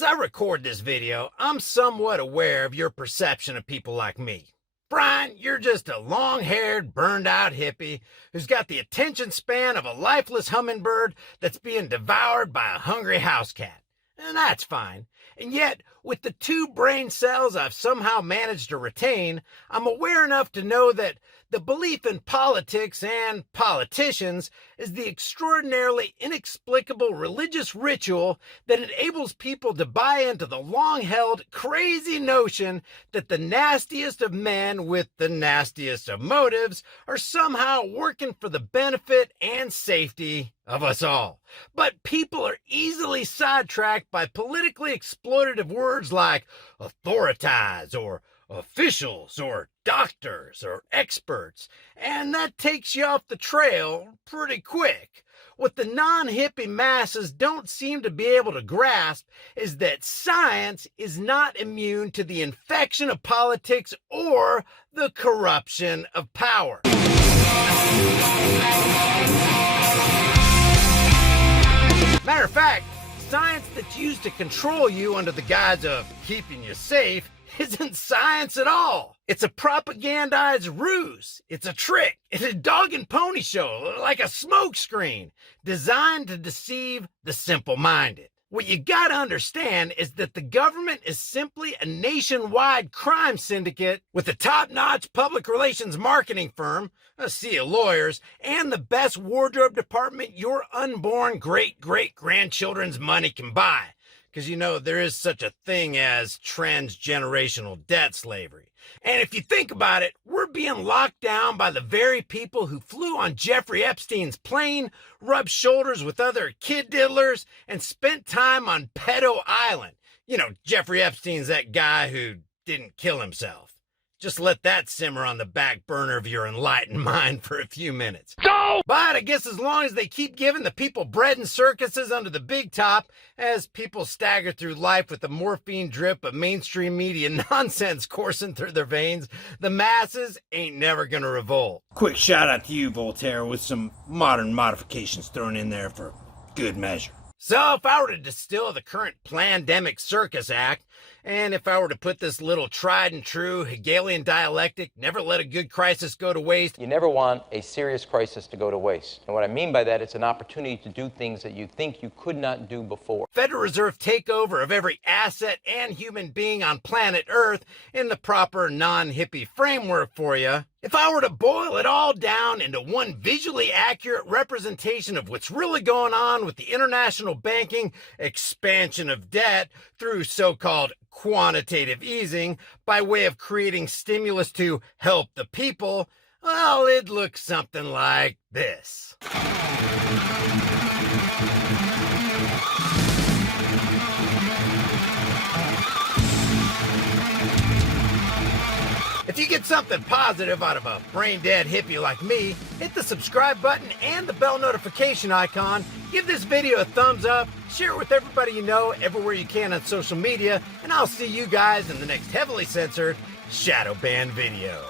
As I record this video, I'm somewhat aware of your perception of people like me. Brian, you're just a long-haired, burned-out hippie who's got the attention span of a lifeless hummingbird that's being devoured by a hungry house cat. And that's fine. And yet, with the 2 brain cells I've somehow managed to retain, I'm aware enough to know that the belief in politics and politicians is the extraordinarily inexplicable religious ritual that enables people to buy into the long-held, crazy notion that the nastiest of men with the nastiest of motives are somehow working for the benefit and safety of us all. But people are easily sidetracked by politically exploitative words like authoritize or officials or doctors or experts, and that takes you off the trail pretty quick. What the non-hippie masses don't seem to be able to grasp is that science is not immune to the infection of politics or the corruption of power. Matter of fact, science that's used to control you under the guise of keeping you safe isn't science at all. It's a propagandized ruse. It's a trick. It's a dog and pony show, like a smokescreen, designed to deceive the simple-minded. What you gotta understand is that the government is simply a nationwide crime syndicate with a top-notch public relations marketing firm, a sea of lawyers, and the best wardrobe department your unborn great-great-grandchildren's money can buy. Because, you know, there is such a thing as transgenerational debt slavery. And if you think about it, we're being locked down by the very people who flew on Jeffrey Epstein's plane, rubbed shoulders with other kid diddlers, and spent time on Pedo Island. You know, Jeffrey Epstein's that guy who didn't kill himself. Just let that simmer on the back burner of your enlightened mind for a few minutes. No! But I guess as long as they keep giving the people bread and circuses under the big top, as people stagger through life with the morphine drip of mainstream media nonsense coursing through their veins, the masses ain't never gonna revolt. Quick shout out to you, Voltaire, with some modern modifications thrown in there for good measure. So if I were to distill the current Plandemic Circus Act, and if I were to put this little tried and true Hegelian dialectic, never let a good crisis go to waste. You never want a serious crisis to go to waste. And what I mean by that, it's an opportunity to do things that you think you could not do before. Federal Reserve takeover of every asset and human being on planet Earth in the proper non-hippie framework for you. If I were to boil it all down into one visually accurate representation of what's really going on with the international banking expansion of debt through so-called quantitative easing by way of creating stimulus to help the people, well, it looks something like this. If you get something positive out of a brain-dead hippie like me, hit the subscribe button and the bell notification icon, give this video a thumbs up, share it with everybody you know everywhere you can on social media, and I'll see you guys in the next heavily censored shadow ban video.